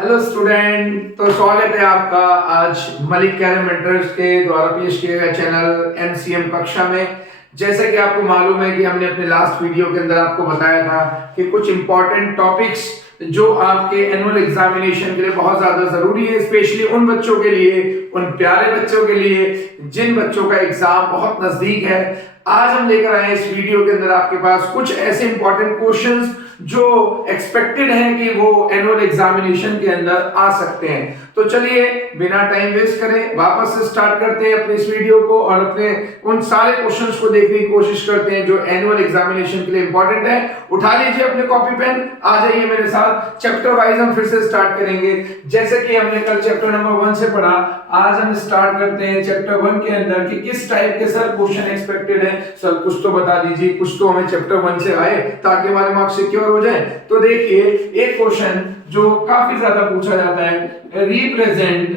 Hello student, तो स्वागत है आपका आज मलिक कैरम मेंटर्स के द्वारा पेश किए गए चैनल एमसीएम कक्षा में। जैसे कि आपको मालूम है कि हमने अपने लास्ट वीडियो के अंदर आपको बताया था कि कुछ इंपॉर्टेंट टॉपिक्स जो आपके एनुअल एग्जामिनेशन के लिए बहुत ज्यादा जरूरी है, स्पेशली उन बच्चों के लिए, उन प्यारे बच्चों के लिए जिन बच्चों का एग्जाम बहुत नजदीक है। आज हम लेकर आए इस वीडियो के अंदर आपके पास कुछ ऐसे इंपॉर्टेंट क्वेश्चंस जो एक्सपेक्टेड है कि वो एनुअल एग्जामिनेशन के अंदर आ सकते हैं। तो चलिए बिना टाइम वेस्ट करें वापस से स्टार्ट करते हैं अपने इस वीडियो को और अपने उन सारे क्वेश्चंस को देखने की कोशिश करते हैं जो एनुअल एग्जामिनेशन के लिए इंपॉर्टेंट है। उठा लीजिए अपने कॉपी पेन, आ जाइए मेरे साथ। चैप्टर वाइज हम फिर से स्टार्ट करेंगे जैसे कि हमने कल चैप्टर नंबर 1 से पढ़ा। आज हम स्टार्ट करते हैं चैप्टर 1 के अंदर कि किस टाइप के सर क्वेश्चन एक्सपेक्टेड है। सर कुछ तो बता दीजिए, कुछ तो हमें चैप्टर 1 से आए ताकि हमारे मार्क्स सिक्योर हो जाए। तो देखिए एक क्वेश्चन जो काफी ज्यादा पूछा जाता है, रिप्रेजेंट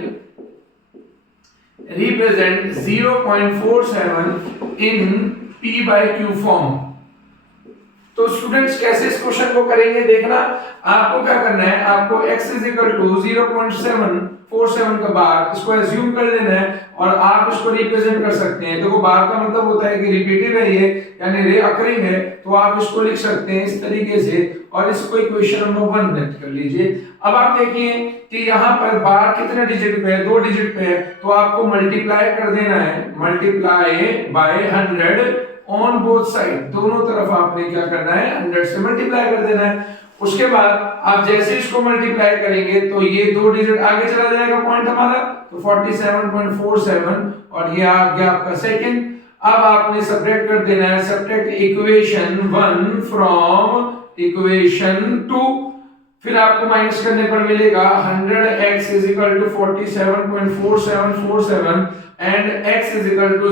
0.47 इन p/q फॉर्म। तो स्टूडेंट्स कैसे इस क्वेश्चन को करेंगे देखना। आपको क्या करना है, आपको x = 0.747 का बार इसको एज्यूम कर लेना है और आप इसको रिप्रेजेंट कर सकते हैं। देखो बार का मतलब होता है कि रिपीटेड है ये, यानी रीअकरिंग है, तो आप इसको लिख सकते हैं इस तरीके से और इसको इक्वेशन नंबर 1 व्यक्त कर लीजिए। अब आप देखिए कि यहाँ पर बार कितने डिजिट पे है, 2 डिजिट पे है, तो आपको मल्टीप्लाई कर देना है, multiply by 100 on both side, दोनों तरफ आपने क्या करना है 100 से मल्टीप्लाई कर देना है। उसके बाद आप जैसे इसको मल्टीप्लाई करेंगे तो ये 2 डिजिट आगे चला जाएगा पॉइंट हमारा, तो 47.47 और ये आ गया आपका सेकंड। अब आपने सब्ट्रैक्ट कर देना है, सब्ट्रैक्ट इक्वेशन 1 फ्रॉम इक्वेशन 2, फिर आपको माइनस करने पर मिलेगा 100x = 47.4747 एंड x =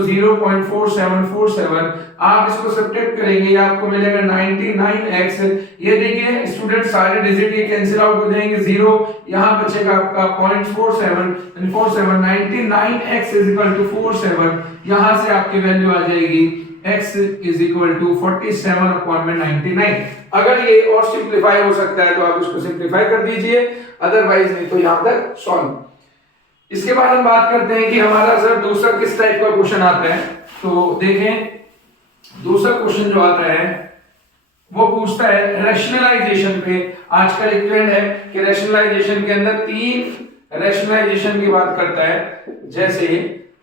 0.4747। आप इसको सब्ट्रैक्ट करेंगे आपको मिलेगा 99x। ये देखिए स्टूडेंट सारे डिजिट ये कैंसिल आउट हो जाएंगे, 0 यहां बचेगा आपका 0.47 and 47 99x = 47। यहां से आपकी वैल्यू आ जाएगी x = 47/99। अगर ये और सिंपलीफाई हो सकता है तो आप इसको सिंपलीफाई कर दीजिए, अदरवाइज नहीं तो यहां तक सॉल्व। इसके बाद हम बात करते हैं कि हमारा सर दूसरा किस टाइप का क्वेश्चन आता है। तो देखें दूसरा क्वेश्चन जो आता है वो पूछता है रैशनलाइजेशन पे। आज का एक ट्रेंड है कि रैशनलाइजेशन के अंदर 3 रैशनलाइजेशन की बात करता है, जैसे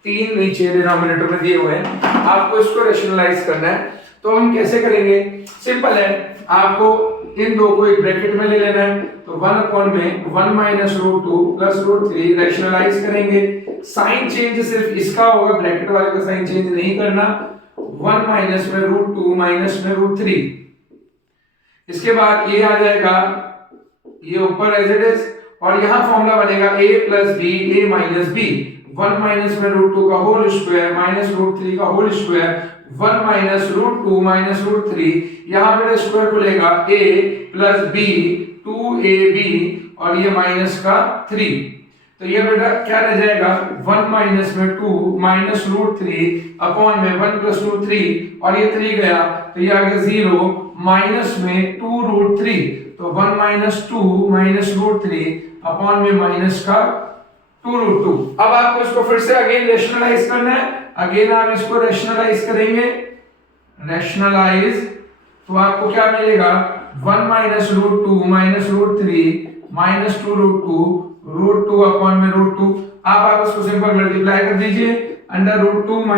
3 नीचे डिनोमिनेटर में दिए हुए हैं, आपको इसको रैशनलाइज करना है। तो हम कैसे करेंगे, सिंपल है, आपको इन दो को एक ब्रैकेट में ले लेना है, तो 1/1 -√2 + √3 रैशनलाइज करेंगे। साइन चेंज सिर्फ इसका होगा, ब्रैकेट वाले का साइन चेंज नहीं करना। 1 -√2 - √3। इसके बाद ये आ जाएगा, ये ऊपर एज इट इज, और यहां फॉर्मूला बनेगा a + b a - b 1 -√2 का होल स्क्वायर -√3 का होल स्क्वायर 1 -√2 - √3। यहां पे स्क्वायर खुलेगा a + b 2ab और ये माइनस का 3। तो ये बेटा क्या रह जाएगा 1 - 2 - √3 अपॉन में 1 + √3 और ये 3 गया तो ये आ गया 0 माइनस में 2 √3, तो 1 - 2 - √3 अपॉन में माइनस का 2 √2। अब आपको इसको फिर से अगेन रैशनलाइज करना है, अगेन आप इसको रैशनलाइज करेंगे, रैशनलाइज तो आपको क्या मिलेगा 1 - √2 - √3 -2 √2 अपॉन में √2। आप इसको सिंपल मल्टीप्लाई कर दीजिए, √2 - 2 -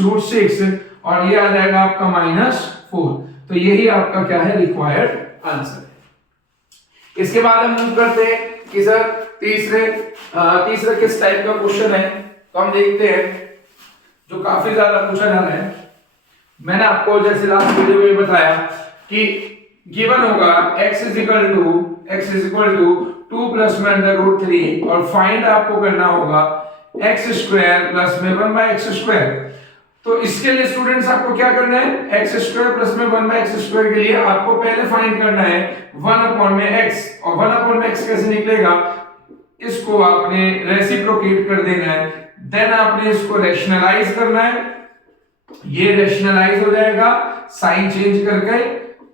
√6 और ये आ जाएगा आपका -4। तो यही आपका क्या है रिक्वायर्ड आंसर है। इसके बाद हम मूव करते हैं कि सर तीसरा किस टाइप का क्वेश्चन है। तो हम देखते हैं जो काफी ज्यादा पूछा जा रहा है। मैंने आपको जैसे लास्ट वीडियो में बताया कि गिवन होगा x = 2 + में √3 और फाइंड आपको करना होगा x² + में 1/x²। तो इसके लिए स्टूडेंट्स आपको क्या करना है, x² + में 1/x² के लिए आपको पहले फाइंड करना है 1/x, और 1/x कैसे निकलेगा, इसको आपने रेसिप्रोकेट कर देना है, देन आपने इसको रैशनलाइज करना है, ये रैशनलाइज हो जाएगा साइन चेंज करके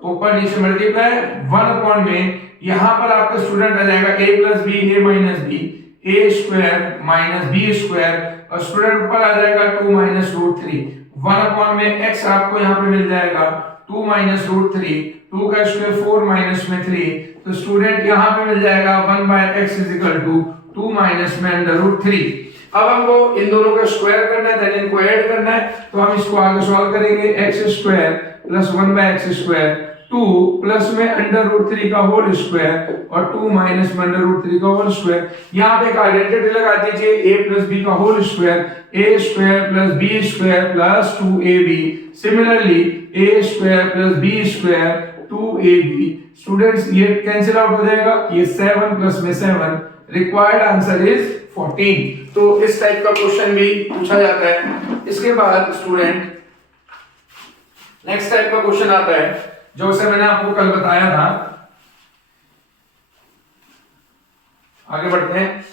ऊपर नीचे मल्टीप्लाई 1 में यहाँ पर आपका स्टूडेंट आ जाएगा a plus B A minus B A square minus B square और स्टूडेंट ऊपर आ जाएगा 2 माइनस रूट थ्री 1 अपॉन में x आपको यहाँ पे मिल जाएगा 2 माइनस रूट थ्री 2 का स्क्वायर 4 माइनस में 3 तो स्टूडेंट यहाँ पे मिल जाएगा 1 by x is equal to 2 minus में अंडर रूट थ्री। अब हमको इन दोनों का स्क्वायर करना है देन इनको ऐड करना है तो हम इसको आगे सॉल्व करेंगे x square plus 1 by x square 2 plus में अंडर रूट थ्री का होल स्क्वायर और 2 माइनस में अंडर रूट थ्री का होल स्क्वायर। यहाँ पे एक आइडेंटिटी लगा दीजिए a प्लस b का whole square a square plus b square plus 2ab similarly a square plus b square 2ab। Students ये कैंसिल आउट हो जाएगा ये 7 प्लस में 7 रिक्वायर्ड आंसर इज 14। तो इस टाइप का क्वेश्चन भी पूछा जाता है। इसके बाद स्टूडेंट नेक्स्ट टाइप का क्वेश्चन आता है जो उसे मैंने आपको कल बताया था। आगे बढ़ते हैं।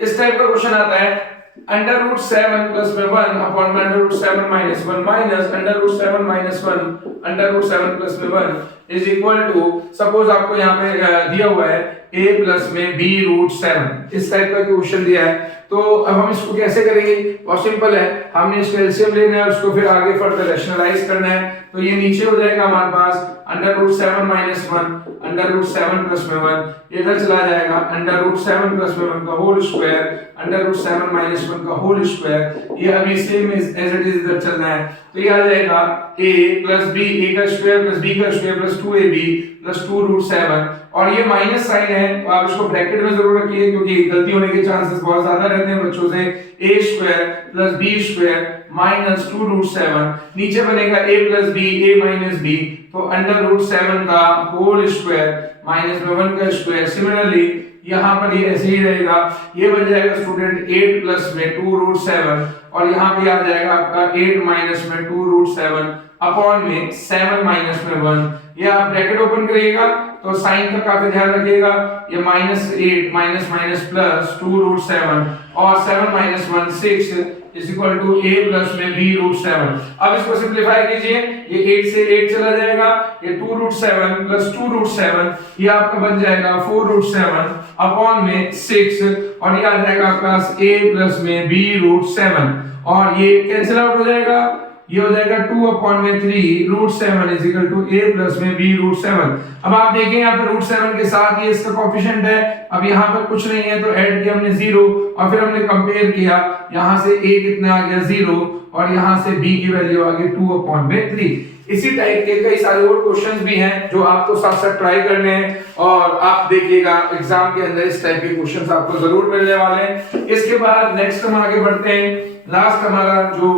इस टाइप का क्वेश्चन आता है अंडर रूट 7 प्लस में 1 अपॉन में under root 7 minus 1 minus under root 7 minus 1 under root 7 plus में 1 इज इक्वल टू सपोज आपको यहाँ पे दिया हुआ है a प्लस में b रूट 7। इस टाइप का क्वेश्चन दिया है तो अब हम इसको कैसे करेंगे? बहुत सिंपल है, हमने इसका एलसीएम लेना है उसको फिर आगे फर्दर रैशनलाइज करना है तो ये नीचे हो जाएगा हमारे पास under root 7 minus 1 under root 7 plus में 1 इधर चला जाएगा अंडर रूट 7 प्लस में 1 का whole square under root 7 minus 1 का होल स्क्वायर ये अभी सेम एज इट इज इधर चलना है तो ये आ जाएगा a प्लस b a का स्क्वायर प्लस b का square plus 2ab plus 2 root 7 और ये माइनस साइन है तो आप इसको ब्रैकेट में जरूर रखिए क्योंकि गलती होने के चांसेस बहुत ज्यादा रहते हैं बच्चों से। a square plus b square minus 2 root 7 नीचे बनेगा a plus b a minus b तो अंडर रूट 7 का होल स्क्वायर माइनस में 1 का स्क्वायर। सिमिलरली यहाँ पर ये ऐसे ही रहेगा ये बन जाएगा स्टूडेंट 8 प्लस में 2 रूट 7 और यहाँ पे आ जाएगा आपका 8 माइनस में 2 रूट 7 अपॉन में 7 माइनस में 1 ये आप ब्रैकेट ओपन करिएगा तो साइन का काफी ध्यान रखिएगा ये minus 8 minus minus plus 2 root 7 और 7 minus 1 6 is equal to a plus में b रूट 7। अब इसको सिंपलीफाई कीजिए ये 8 से 8 चला जाएगा ये 2 रूट 7 प्लस 2 रूट 7 ये आपका बन जाएगा 4 रूट 7 अपॉन में 6 और ये आ जाएगा आपके पास a प्लस में b रूट 7 और ये कैंसिल आउट हो जाएगा ये हो जाएगा 2 अपॉन में 3 root 7 is equal to a plus में b रूट 7। अब आप देखें यहाँ पे रूट 7 के साथ ये इसका कोएफिशिएंट है अब यहाँ पर कुछ नहीं है तो ऐड किया हमने 0 और फिर हमने कंपेयर किया यहाँ से a कितना आ गया 0 और यहाँ से b की वैल्यू आ गई 2 अपॉन में 3। इसी टाइप के कई सारे और क्वेश्चंस भी हैं जो आपको साथ साथ ट्राई करने हैं और आप देखिएगा एग्जाम के अंदर इस टाइप के क्वेश्चंस आपको जरूर मिलने वाले हैं। इसके बाद नेक्स्ट हम आगे बढ़ते हैं। लास्ट हमारा जो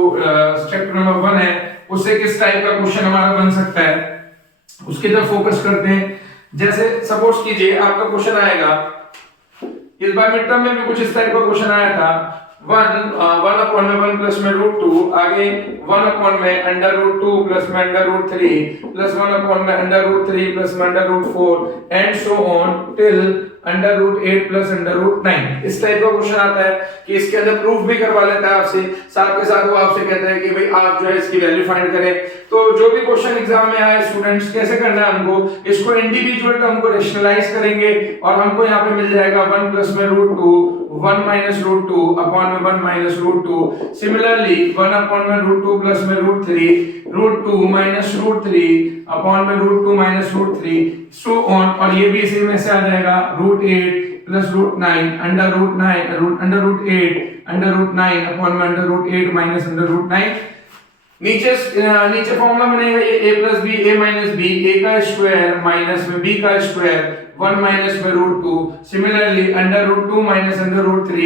चैप्टर नंबर 1 है उससे किस टाइप का क्वेश्चन हमारा बन सकता है उसकी तरफ फोकस करते हैं। जैसे सपोज कीजिए आपका क्वेश्चन आएगा इस बार मिड टर्म में भी कुछ इस टाइप का क्वेश्चन आया था 1 अपॉन में 1 प्लस में रूट 2 आगे 1 अपॉन में अंडर रूट 2 प्लस में अंडर रूट 3 प्लस 1 अपॉन में अंडर रूट 3 प्लस में under root 4 and so on till under root 8 plus under root 9। इस टाइप का क्वेश्चन आता है कि इसके अंदर प्रूफ भी करवा लेता है आपसे साथ के साथ वो आपसे कहता है कि भाई आप जो है इसकी वैल्यू फाइंड करें। तो जो भी क्वेश्चन एग्जाम में आए स्टूडेंट्स कैसे करना है हमको इसको इंडिविजुअल टर्म को रैशनलाइज करेंगे और हमको यहाँ पे मिल जाएगा 1 प्लस में रूट 2 1 माइनस रूट 2 अपॉन में 1 माइनस रूट 2 सिमिलरली 1 अपॉन में रूट 2 प्लस में root 3 root 2 minus root 3 upon में root 2 minus root 3 so on और ये भी इसी में से आ जाएगा root 8 plus root 9 under root 9 under root 8 under root 9 upon में under root 8 minus under root 9। नीचे फॉर्मूला बनेगा ये a plus B a minus B a का स्क्वायर माइनस में b का स्क्वायर 1 माइनस में root 2 similarly under root 2 minus under root 3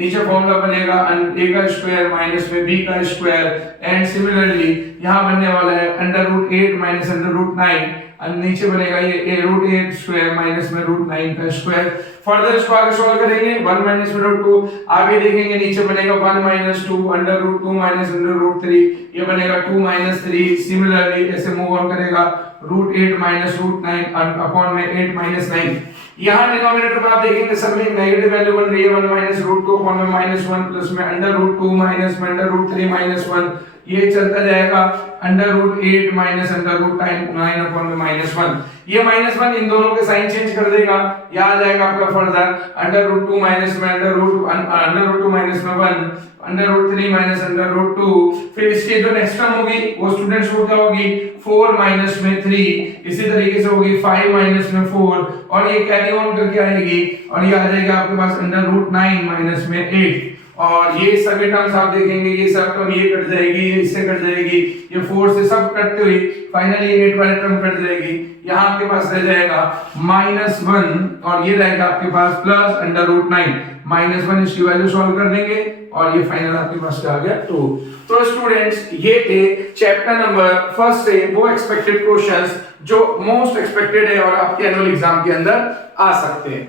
नीचे formula बनेगा a का स्क्वायर माइनस में b का स्क्वायर एंड सिमिलरली यहाँ बनने वाला है under root 8 minus under root 9 और नीचे बनेगा ये रूट 8 स्क्वायर माइनस में रूट 9 का स्क्वायर। फर्दर इसको आगे सॉल्व करेंगे 1 माइनस में रूट 2 आगे देखेंगे नीचे बनेगा 1 minus 2 under root 2 minus under root 3 ये बनेगा 2 माइनस 3 सिमिलरली ऐसे मूव ऑन करेगा रूट 8 माइनस रूट 9 अपॉन में 8 माइनस 9। यहाँ डिनोमिनेटर में आप देखेंगे सब में नेगेटिव वैल्यू बन रही है 1 माइनस रूट 2 अपॉन में माइनस 1 प्लस में अंडर रूट 2 माइनस में अंडर रूट 3 माइनस 1 ये चलता जाएगा √8 माइनस √9 अपॉन में -1। ये -1 इन दोनों के साइन चेंज कर देगा, ये आ जाएगा आपका फर्दर √2 माइनस में √2 माइनस में 1 √3 माइनस √2। फिर इसके जो नेक्स्ट टर्म होगी वो स्टूडेंट्स को क्या होगी 4 माइनस में 3, इसी तरीके से होगी 5 माइनस में 4 और ये कैरी ऑन करके आएगी और ये आ जाएगा आपके पास √9 माइनस में 8। और ये सभी टर्म्स आप देखेंगे ये सब टर्म ये कट जाएगी, ये इससे कट जाएगी, ये 4 से सब कटते हुए फाइनली 8 वाली टर्म कट जाएगी। यहाँ आपके पास रह जाएगा -1 और ये रहेगा आपके पास प्लस √9 -1। इसकी वैल्यू सॉल्व कर देंगे और ये फाइनल आपके पास क्या आ गया 2। तो स्टूडेंट्स ये थे चैप्टर नंबर 1 से वो एक्सपेक्टेड क्वेश्चंस जो मोस्ट एक्सपेक्टेड है और आपके एनुअल एग्जाम के अंदर आ सकते हैं।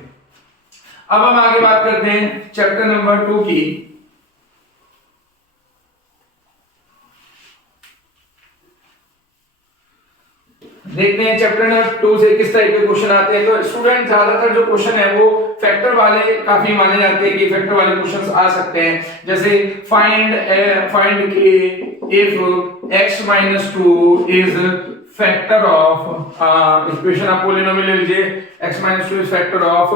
अब हम आगे बात करते हैं चैप्टर नंबर 2 की। देखते हैं चैप्टर नंबर 2 से किस टाइप के क्वेश्चन आते हैं। तो स्टूडेंट ज्यादातर जो क्वेश्चन है वो फैक्टर वाले काफी माने जाते हैं कि फैक्टर वाले क्वेश्चंस आ सकते हैं, जैसे फाइंड के if x - 2 is factor of equation आप पोलिनोमियल ले लीजिए x - 2 is factor of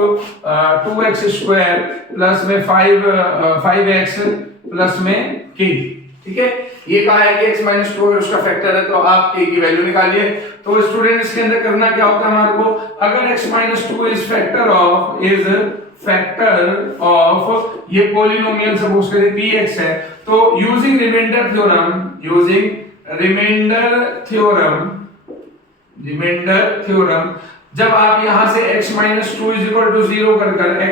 2x² plus में 5x प्लस में k। ठीक है, ये कहा है कि x - 2 उसका फैक्टर है तो आप k की वैल्यू निकालिए। तो स्टूडेंट इसके अंदर करना क्या होता है हमारे को, अगर x - 2 इज फैक्टर ऑफ ये पोलिनोमियल सपोज करें px है, तो यूजिंग रिमाइंडर थ्योरम जब आप यहां से x - 2 0 कर x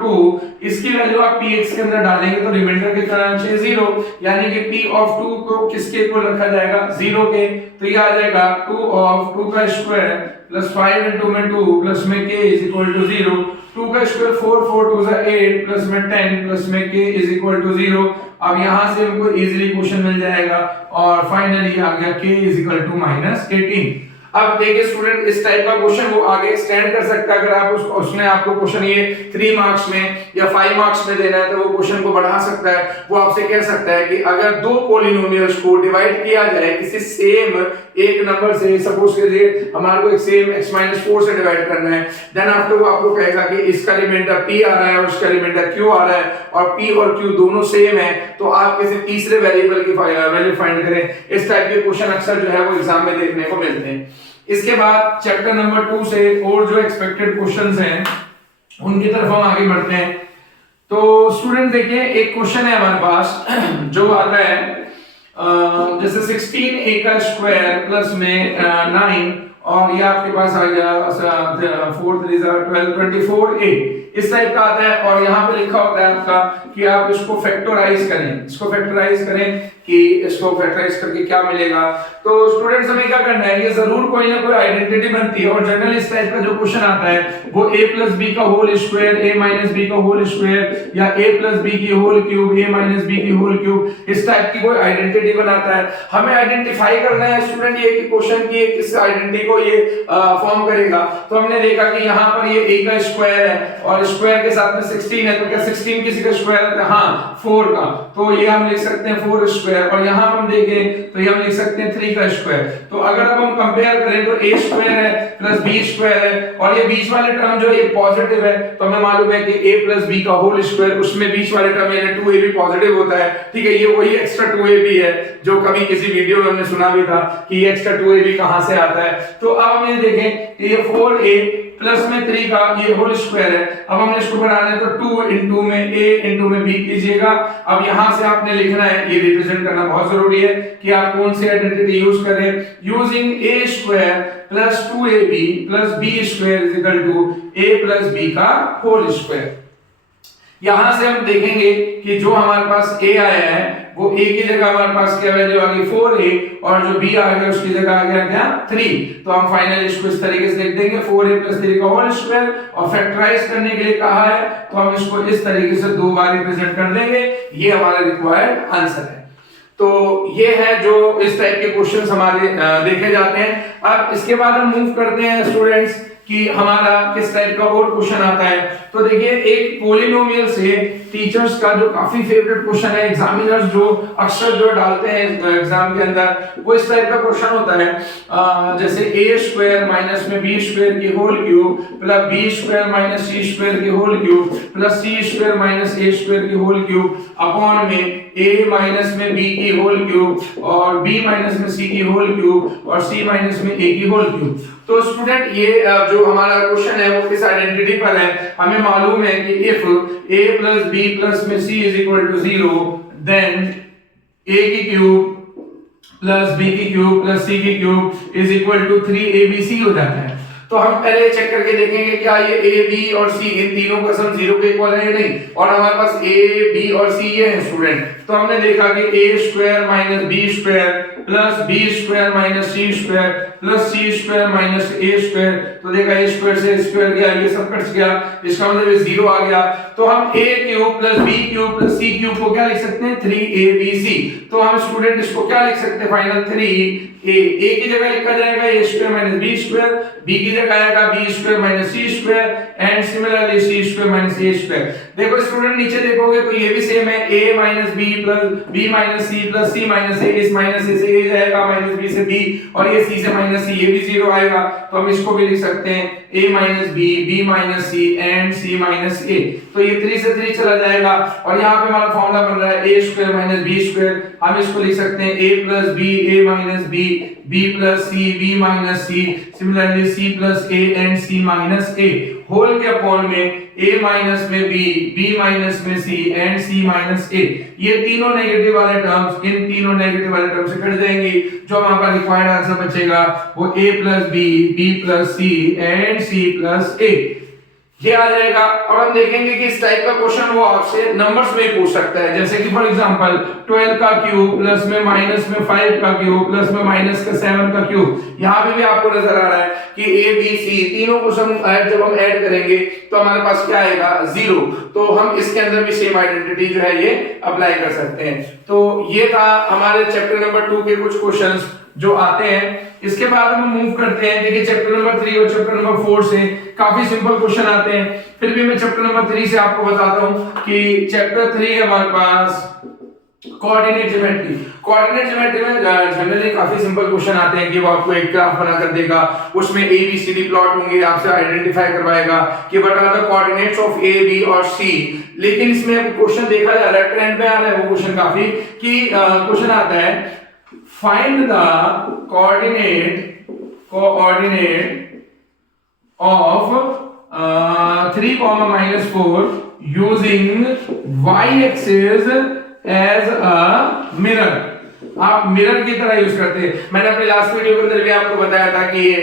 2 इसकी वैल्यू आप px के अंदर डालेंगे तो रिमाइंडर के कारण चाहिए 0, यानी कि p ऑफ 2 को किसके को रखा जाएगा 0 के, तो ये आ जाएगा 2 ऑफ 2 का स्क्वायर प्लस 5 into में 2 प्लस में k इज इक्वल टू 0। 2 का स्क्वायर 4 4 2 8 प्लस में 10 प्लस में k इज इक्वल टू 0। अब यहां से हमको इजीली क्वेश्चन मिल जाएगा और फाइनली आ गया k इज इक्वल टू -18। अब देखिए स्टूडेंट इस टाइप का क्वेश्चन वो आगे एक्सटेंड कर सकता है, अगर आप उसने आपको क्वेश्चन ये 3 मार्क्स में या 5 मार्क्स में देना है तो वो क्वेश्चन को बढ़ा सकता है। वो आपसे कह सकता है कि अगर दो पॉलिनोमियल्स को डिवाइड किया जाए किसी सेम एक नंबर से, सपोज कीजिए हमारे को एक सेम x - 4 से डिवाइड करना है, देन आफ्टर वो आपको कहेगा कि इसका रिमाइंडर p आ रहा है और इसका रिमाइंडर q आ रहा है और p और q दोनों सेम है, तो आप किसी तीसरे वेरिएबल की वैल्यू फाइंड करें। इस टाइप के क्वेश्चन अक्सर जो है वो एग्जाम में देखने को मिलते हैं। इसके बाद चैप्टर नंबर 2 से और जो एक्सपेक्टेड क्वेश्चंस हैं उनकी तरफ हम आगे बढ़ते हैं। तो स्टूडेंट देखिए एक क्वेश्चन है हमारे पास जो आता है जैसे 16a का स्क्वायर प्लस में 9 और ये आपके पास आ गया 4 3 12 24a इस टाइप का आता है और यहाँ पे लिखा होता है आपका कि आप इसको फैक्टराइज करें कि इसको फैक्टराइज करके क्या मिलेगा। तो स्टूडेंट्स हमें क्या करना है, ये जरूर कोई ना कोई आइडेंटिटी बनती है और जनरली इस टाइप का जो क्वेश्चन आता है वो a प्लस बी का whole square a minus B का होल स्क्वायर या a प्लस बी की whole cube a minus B की होल क्यूब इस टाइप की कोई आइडेंटिटी बनाता है। हमें आइडेंटिफाई करना है स्टूडेंट ये कि क्वेश्चन की किस आइडेंटिटी को ये फॉर्म करेगा। तो हमने देखा कि यहाँ पर ये a का स्क्वायर है और स्क्वायर के साथ में 16 है, तो क्या 16 किसी का स्क्वायर है? हाँ 4 का, तो ये हम लिख सकते हैं 4 स्क्वायर और यहाँ हम देखें तो ये हम लिख सकते हैं 3 का स्क्वायर। तो अगर अब हम कंपेयर करें तो a स्क्वायर है प्लस b स्क्वायर है और ये बीच वाले टर्म जो ये पॉजिटिव है, तो हमें मालूम है कि a प्लस b का होल स्क्वायर उसमें बीच वाले टर्म यानी 2ab पॉजिटिव होता है। ठीक है, ये वही एक्स्ट्रा 2ab है जो कभी किसी वीडियो में हमने सुना भी था कि ये एक्स्ट्रा 2ab कहां से आता है। तो अब हम ये देखें कि ये 4a प्लस में 3 का ये होल स्क्वायर है। अब हमने इसको बनाना है तो 2 into में a into में b कीजिएगा। अब यहां से आपने लिखना है, ये रिप्रेजेंट करना बहुत जरूरी है कि आप कौन सी आइडेंटिटी यूज करें, using a square plus 2ab plus b square is equal to a plus b का होल स्क्वायर। यहां से हम देखेंगे कि जो हमारे पास a आया है वो a की जगह हमारे पास क्या वैल्यू आ गई 4a और जो b आ गया उसकी जगह आ गया क्या 3। तो हम फाइनली इसको इस तरीके से लिख देंगे 4a प्लस 3 का होल स्क्वायर और फैक्टराइज करने के लिए कहा है तो हम इसको इस तरीके से दो बार रिप्रेजेंट कर देंगे। ये हमारा रिक्वायर्ड आंसर है। तो ये है जो इस टाइप के क्वेश्चंस हमारे देखे जाते हैं। अब इसके बाद हम मूव करते हैं स्टूडेंट्स कि हमारा किस टाइप का और क्वेश्चन आता है। तो देखिए एक पॉलिनोमियल से टीचर्स का जो काफी फेवरेट क्वेश्चन है, एग्जामिनर्स जो अक्सर जो डालते हैं एग्जाम के अंदर, वो इस टाइप का क्वेश्चन होता है जैसे a स्क्वायर माइनस में b स्क्वायर की whole cube plus b square minus c square की whole cube plus c square minus a square की होल क्यूब अपॉन में a माइनस में b की होल क्यूब और b माइनस में c की होल क्यूब और c माइनस में a की होल क्यूब। तो स्टूडेंट ये जो हमारा क्वेश्चन है वो किस आइडेंटिटी पर है, हमें मालूम है कि if a plus b plus में c is equal to 0 then a की क्यूब प्लस b की क्यूब प्लस c की cube is equal to 3abc हो जाता है। तो हम पहले चेक करके देखेंगे क्या ये a b और c इन तीनों का सम 0 के इक्वल है या नहीं, और हमारे पास a b और c ये है स्टूडेंट। तो हमने देखा कि a square minus b square plus b square minus c square plus c square minus a square, तो देखा a स्क्वायर से स्क्वायर गया, ये सब कट गया, इसका मतलब ये 0 आ गया। तो हम a cube plus b cube plus c cube को क्या लिख सकते हैं 3abc। तो हम स्टूडेंट इसको क्या लिख सकते हैं फाइनल 3a की जगह लिखा जाएगा a square minus b square, b की जगह आएगा b square minus c square and similarly c square minus a square. देखो स्टूडेंट नीचे देखोगे तो ये भी सेम है, a minus b plus b minus c plus c minus a, इस माइनस a से a जाएगा माइनस b से b और ये c से माइनस c, ये भी 0 आएगा। तो हम इसको भी लिख सकते हैं a minus b b minus c and c minus a। तो ये 3 से 3 चला जाएगा और यहाँ पे हमारा फॉर्मूला बन रहा है a square minus b square. हम इसको लिख सकते हैं a plus b a minus b b plus c b minus c similarly c plus a and c minus a whole के अपॉन में a माइनस में b b माइनस में c and c minus a। ये तीनों negative वाले terms in तीनों negative वाले term से कट जाएंगे, जो हमारा रिक्वायर्ड आंसर बचेगा वो a plus b b plus c and c plus a ये आ जाएगा। और हम देखेंगे कि इस टाइप का क्वेश्चन वो आपसे नंबर्स में ही पूछ सकता है, जैसे कि फॉर एग्जांपल 12 का क्यूब प्लस में माइनस में 5 का क्यूब प्लस में माइनस का 7 का क्यूब। यहाँ पे भी आपको नजर आ रहा है कि a b c तीनों को जब हम ऐड करेंगे तो हमारे पास क्या आएगा 0। तो हम इसके अंदर भी सेम आइडेंटिटी जो है ये अप्लाई कर सकते हैं। तो ये था हमारे चैप्टर नंबर 2 के कुछ क्वेश्चंस जो आते हैं। इसके बाद हम मूव करते हैं, देखिए चैप्टर नंबर 3 और चैप्टर नंबर 4 से काफी सिंपल क्वेश्चन आते हैं। फिर भी मैं चैप्टर नंबर 3 से आपको बताता हूं कि चैप्टर 3 है हमारे पास कोऑर्डिनेट ज्योमेट्री। कोऑर्डिनेट ज्योमेट्री में जनरली काफी सिंपल क्वेश्चन आते हैं कि वो आपको एक ग्राफ बना कर देगा, उसमें a b c d plot होंगे, आपसे आइडेंटिफाई करवाएगा कि what are the coordinates of a b और c। लेकिन इसमें क्वेश्चन देखा जा रहा है, ट्रेंड में आ रहा है वो क्वेश्चन काफी कि क्वेश्चन आता है find the coordinate of 3, -4 using y axis as a mirror. आप मिरर की तरह यूज करते हैं। मैंने अपने लास्ट वीडियो के अंदर भी आपको बताया था कि ये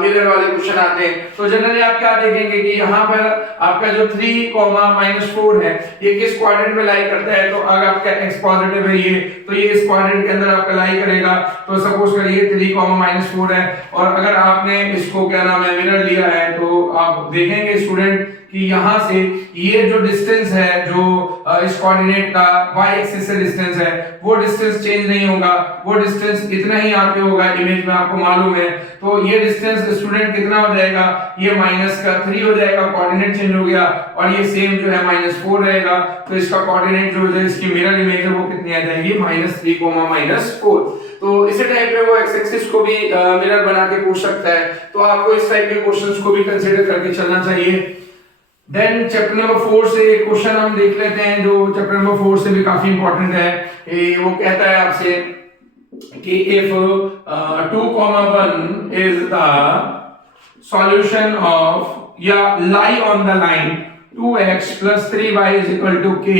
मिरर वाले क्वेश्चन आते हैं। तो जनरली आप क्या देखेंगे कि यहाँ पर आपका जो 3, -4 है ये किस क्वाड्रेंट में लाई करता है। तो अगर आपका x पॉजिटिव है ये, तो ये इस क्वाड्रेंट के अंदर आपका लाई करेगा। तो सपोज करिए 3, -4 है और अगर आपने इसको क्या नाम है मिरर लिया है, तो आप देखेंगे स्टूडेंट कि यहाँ से ये जो डिस्टेंस है जो इस कोऑर्डिनेट का y एक्सिस से डिस्टेंस है वो डिस्टेंस चेंज नहीं होगा, वो डिस्टेंस इतना ही यहाँ पे होगा, इमेज में आपको मालूम है। तो ये डिस्टेंस स्टूडेंट कितना हो जाएगा, ये -3 हो जाएगा, कोऑर्डिनेट चेंज हो गया और ये सेम जो है -4 रहेगा। तो इसका कोऑर्डिनेट जो है इसकी मिरर इमेज है वो कितनी आ जाएगी -3, -4। तो इसी टाइप पे वो एक्स एक्सिस को भी मिरर बना के पूछ सकता है। तो आपको इस टाइप के क्वेश्चंस को भी कंसीडर करके चलना चाहिए। देन चैप्टर नंबर 4 से एक क्वेश्चन हम देख लेते हैं जो चैप्टर नंबर 4 से भी काफी इंपॉर्टेंट है। वो कहता है आपसे कि if 2, 1 is the solution of या lie on the line 2x + 3y = k,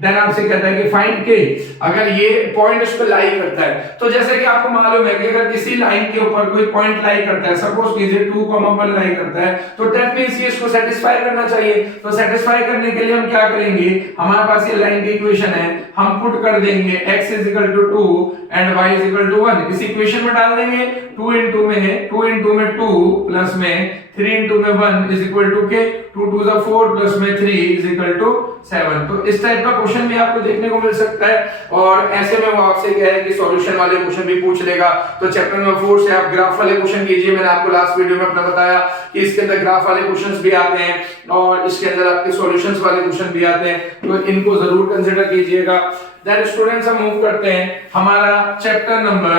then आपसे कहता है कि फाइंड k। अगर ये पॉइंट उस पे लाई करता है, तो जैसे कि आपको मालूम है कि अगर किसी लाइन के ऊपर कोई पॉइंट लाई करता है, सपोज कीजिए 2, 1 लाई करता है, तो दैट मींस ये इसको सेटिस्फाई करना चाहिए। तो सेटिस्फाई करने के लिए हम क्या करेंगे, हमारे पास ये लाइन की इक्वेशन है, हम पुट कर देंगे x = 2 एंड y = 1। इस इक्वेशन में डाल देंगे 2 × में 2 + में 2 प्लस में 3 इंटू में 1 इज इक्वल टू के 2 2 जा 4 प्लस में 3 इज इक्वल टू 7। तो इस टाइप का क्वेश्चन भी आपको देखने को मिल सकता है। और ऐसे में वो आपसे कह है कि सॉल्यूशन वाले क्वेश्चन भी पूछ लेगा। तो चैप्टर नंबर 4 से आप ग्राफ वाले क्वेश्चन कीजिए। मैंने आपको लास्ट वीडियो में अपना बताया कि इसके अंदर ग्राफ वाले क्वेश्चंस भी आते हैं और इसके अंदर आपके सॉल्यूशंस वाले क्वेश्चन भी आते हैं, तो इनको जरूर कंसीडर कीजिएगा। देन स्टूडेंट्स हम मूव करते हैं हमारा चैप्टर नंबर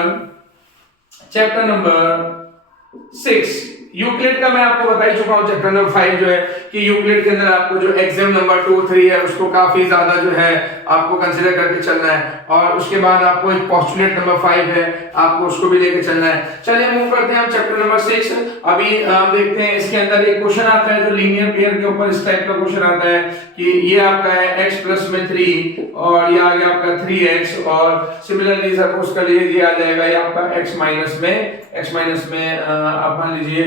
6 यूक्लिड का। मैं आपको बता ही चुका हूं चैप्टर नंबर 5 जो है कि यूक्लिड के अंदर आपको जो एग्जाम नंबर 2 3 है उसको काफी ज्यादा जो है आपको कंसीडर करके चलना है। और उसके बाद आपको एक पोस्टुलेट नंबर 5 है, आपको उसको भी लेके चलना है। चलिए मूव करते हैं हम चैप्टर नंबर 6। अभी हम देखते हैं इसके अंदर एक क्वेश्चन आता है जो लीनियर पेयर के ऊपर इस टाइप का क्वेश्चन आता है कि ये आपका है x प्लस में 3 और ये आ गया आपका 3x और सिमिलरली सपोज कर लीजिए आ जाएगा ये आपका x माइनस में आप मान लीजिए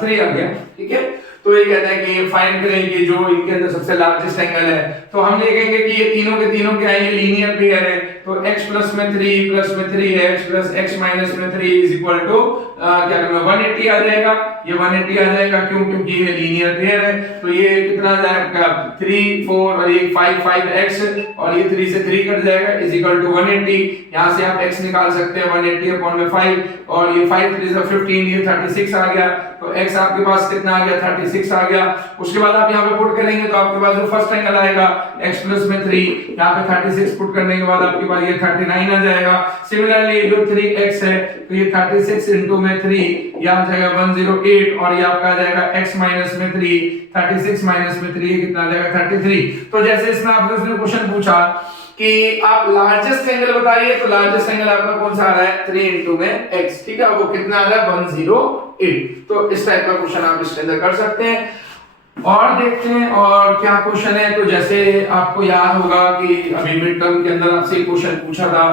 3 आ गया, ठीक है। तो ये कहता है कि फाइंड करें कि जो इनके अंदर सबसे लार्जेस्ट एंगल है। तो हम देखेंगे कि ये तीनों के तीनों क्या है, ये लीनियर पेयर है। तो x प्लस में 3 प्लस में 3x प्लस x माइनस में 3 इज इक्वल टू क्या करना 180 आ जाएगा। ये 180 आ जाएगा क्यों, क्योंकि ये लीनियर पेयर है। तो ये कितना आ जाएगा 3 4 और ये 5 5x और ये 3 से 3 कट जाएगा इज इक्वल टू 180। यहां से आप x निकाल सकते हैं 180 अपॉन में 5 और ये 5 3 से 15 ये 36 आ गया। तो x आपके पास कितना आ गया 36 आ गया। उसके बाद आप यहां पे पुट करेंगे तो आपके पास जो फर्स्ट एंगल आएगा x प्लस में 3 यहां पे 36 पुट करने के बाद आपके पास ये 39 आ जाएगा। सिमिलरली जो 3x है तो ये 36 into में 3 ये आ जाएगा 108 और ये आपका आ जाएगा x माइनस में 3 36 माइनस में 3 ये कितना आ जाएगा 33। तो जैसे इसमें आपसे उसने क्वेश्चन पूछा कि आप लार्जेस्ट एंगल बताइए, तो लार्जेस्ट एंगल आपका कौन सा आ रहा है 3 into में x, ठीक है, वो कितना आ रहा है 108। तो इस टाइप का क्वेश्चन आप इसके अंदर कर सकते हैं। और देखते हैं और क्या क्वेश्चन है। तो जैसे आपको याद होगा कि अभी मिड टर्म के अंदर आपसे क्वेश्चन पूछा था,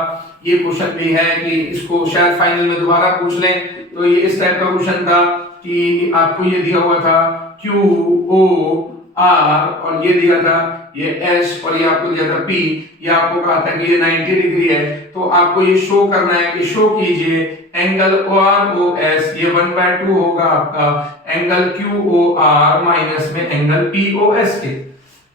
ये क्वेश्चन भी है कि इसको शायद फाइनल में दोबारा पूछ लें। तो ये इस टाइप का क्वेश्चन था कि आपको ये दिया हुआ था Q O R और ये दिया था ये S और ये आपको दिया था P। ये आपको कहा था कि ये 90 डिग्री है। तो आपको ये शो करना है कि शो कीजिए एंगल OROS ये 1/2 होगा आपका एंगल QOR माइनस में एंगल POS के,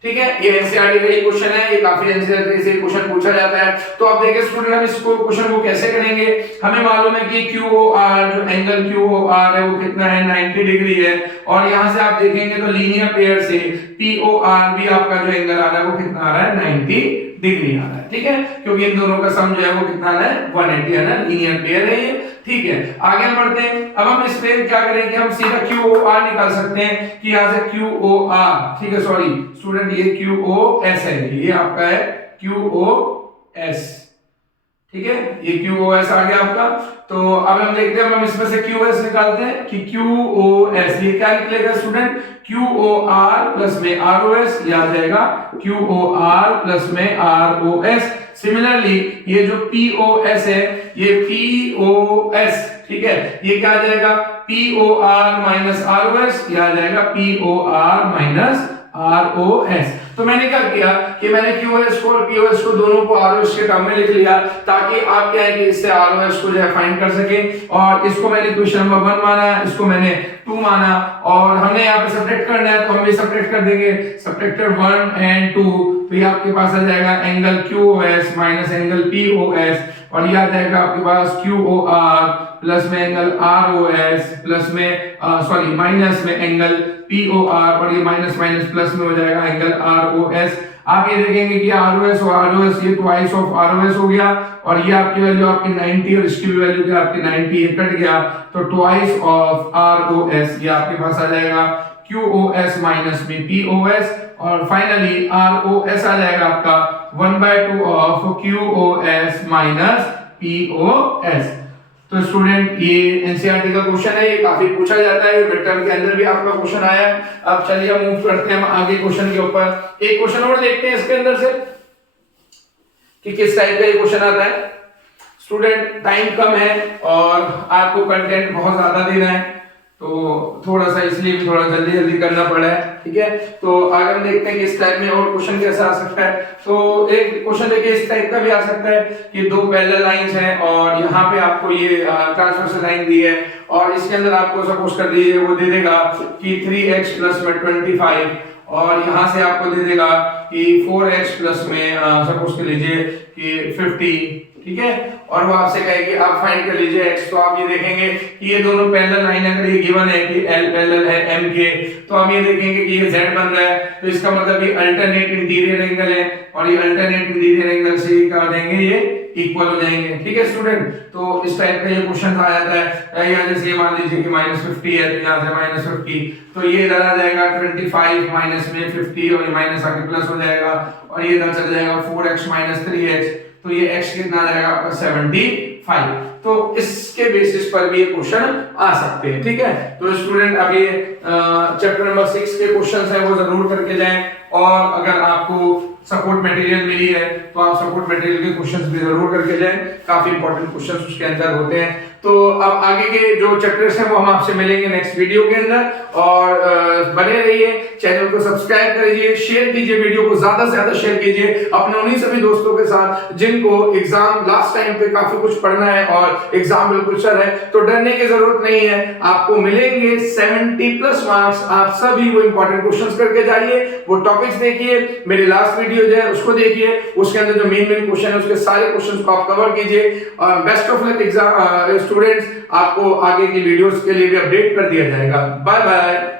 ठीक है। ये एनसीईआरटी का क्वेश्चन है, ये काफी एनसीईआरटी से क्वेश्चन पूछा जाता है। तो आप देखिए स्टूडेंट हम इसको क्वेश्चन को कैसे करेंगे। हमें मालूम है कि QOR जो एंगल QOR है वो कितना है 90 डिग्री है और यहां से आप देखेंगे तो लीनियर पेयर से POR भी आपका जो एंगल आ रहा है वो कितना आ रहा है 90 डिग्री आ रहा है, ठीक है, क्योंकि इन दोनों का सम जो है वो कितना है 180 है ना, लीनियर पेयर है ये, ठीक है। आगे बढ़ते हैं। अब हम इस पे क्या करेंगे, हम सीधा QOR निकाल सकते हैं कि यहां से QOR, ठीक है, सॉरी स्टूडेंट ये QOS है, ये आपका है QOS, ठीक है, ये QOS आ गया आपका। तो अब हम देखते हैं, हम इसमें से QS निकालते हैं कि QOS ये क्या निकलेगा स्टूडेंट QOR प्लस में ROS, ये आ जाएगा QOR प्लस में ROS। सिमिलरली ये जो POS है ये POS, ठीक है, ये क्या आ जाएगा POR माइनस ROS, ये आ जाएगा POR माइनस ROS। तो मैंने क्या किया कि मैंने QoS को और POS को दोनों को ROS के टर्म में लिख लिया ताकि आप क्या है कि इससे ROS को जो है फाइंड कर सके। और इसको मैंने इक्वेशन नंबर 1 माना, इसको मैंने 2 माना और हमने यहाँ पे सब्ट्रैक्ट करना है तो हम ये सब्ट्रैक्ट कर देंगे, सब्ट्रैक्टेड 1 और 2 तो ये आपके पास आ जाएगा angle QoS minus angle POS और ये आ जाएगा आपके पास QOR प्लस में एंगल ROS प्लस में सॉरी माइनस में एंगल POR और ये माइनस माइनस प्लस में हो जाएगा एंगल ROS। आप ये देखेंगे कि ROS और ROS ये ट्वाइस ऑफ ROS हो गया और ये आपकी वैल्यू आपकी 90 और इसकी वैल्यू क्या आपकी 90 ये कट गया तो ट्वाइस ऑफ ROS ये आपके पास आ जाएगा QoS माइनस में POS और फाइनली ROS आ जाएगा आपका 1/2 ऑफ QoS माइनस POS। तो स्टूडेंट ये एनसीईआरटी का क्वेश्चन है, ये काफी पूछा जाता है, मिड टर्म के अंदर भी आपका क्वेश्चन आया है। अब चलिए मूव करते हैं हम आगे क्वेश्चन के ऊपर। एक क्वेश्चन और देखते हैं इसके अंदर से कि किस टाइप का ये क्वेश्चन आता है। स्टूडेंट टाइम कम है और आपको कंटेंट बहुत ज्यादा देना है तो थोड़ा सा इसलिए भी थोड़ा जल्दी जल्दी करना पड़ा है, ठीक है। तो आगे हम देखते हैं कि इस टाइप में और क्वेश्चन कैसा आ सकता है। तो एक क्वेश्चन देखिए इस टाइप का भी आ सकता है कि दो पैरेलल लाइंस हैं और यहाँ पे आपको ये ट्रांसवर्सल लाइन दी है और इसके अंदर आपको सपोज कर लीजिए वो दे देगा कि 3x प्लस में 25 और यहाँ से आपको दे देगा कि 4x प्लस में सपोज कर लीजिए कि 50, ठीक है। और वो आपसे कहे कि आप फाइंड कर लीजिए x, तो आप ये देखेंगे कि ये दोनों पैरेलल लाइन अगर ये गिवन है कि L पैरेलल है M के, तो हम ये देखेंगे कि ये Z बन रहा है, तो इसका मतलब ये अल्टरनेट इंटीरियर एंगल है और ये अल्टरनेट इंटीरियर एंगल से क्या हो जाएंगे, ये इक्वल हो जाएंगे, ठीक है स्टूडेंट। तो इस टाइप का ये क्वेश्चन आ जाता है। या जैसे ये मान लीजिए कि -50 है, तो यहाँ से -50, तो ये इधर आ जाएगा 25 माइनस में 50 और ये माइनस आके प्लस हो जाएगा और ये इधर चल जाएगा 4x माइनस 3x, तो ये x कितना आ जाएगा आपका 75। तो इसके बेसिस पर भी ये क्वेश्चन आ सकते हैं, ठीक है। तो स्टूडेंट अब ये चैप्टर नंबर 6 के क्वेश्चंस हैं वो जरूर करके जाएं और अगर आपको सपोर्ट मटेरियल मिली है तो आप सपोर्ट मटेरियल के क्वेश्चंस भी जरूर करके जाएं, काफी इंपॉर्टेंट क्वेश्चंस उसके अंदर होते हैं। तो अब आगे के जो चैप्टर्स हैं वो हम आपसे मिलेंगे नेक्स्ट वीडियो के अंदर और बने रहिए, चैनल को सब्सक्राइब करिए, शेयर कीजिए, वीडियो को ज्यादा से ज्यादा शेयर कीजिए अपने उन्हीं सभी दोस्तों के साथ जिनको एग्जाम लास्ट टाइम पे काफी कुछ पढ़ना है और एग्जाम बिल्कुल सर है। तो डरने की जरूरत नहीं है, आपको मिलेंगे 70+ मार्क्स। आप सभी वो इंपॉर्टेंट क्वेश्चंस करके जाइए, वो टॉपिक्स देखिए, मेरी लास्ट वीडियो जो है उसको देखिए, उसके अंदर जो मेन क्वेश्चन है उसके सारे क्वेश्चंस को आप कवर कीजिए। Best of luck exam students, आपको आगे की वीडियोस के लिए भी अपडेट कर दिया जाएगा। Bye bye.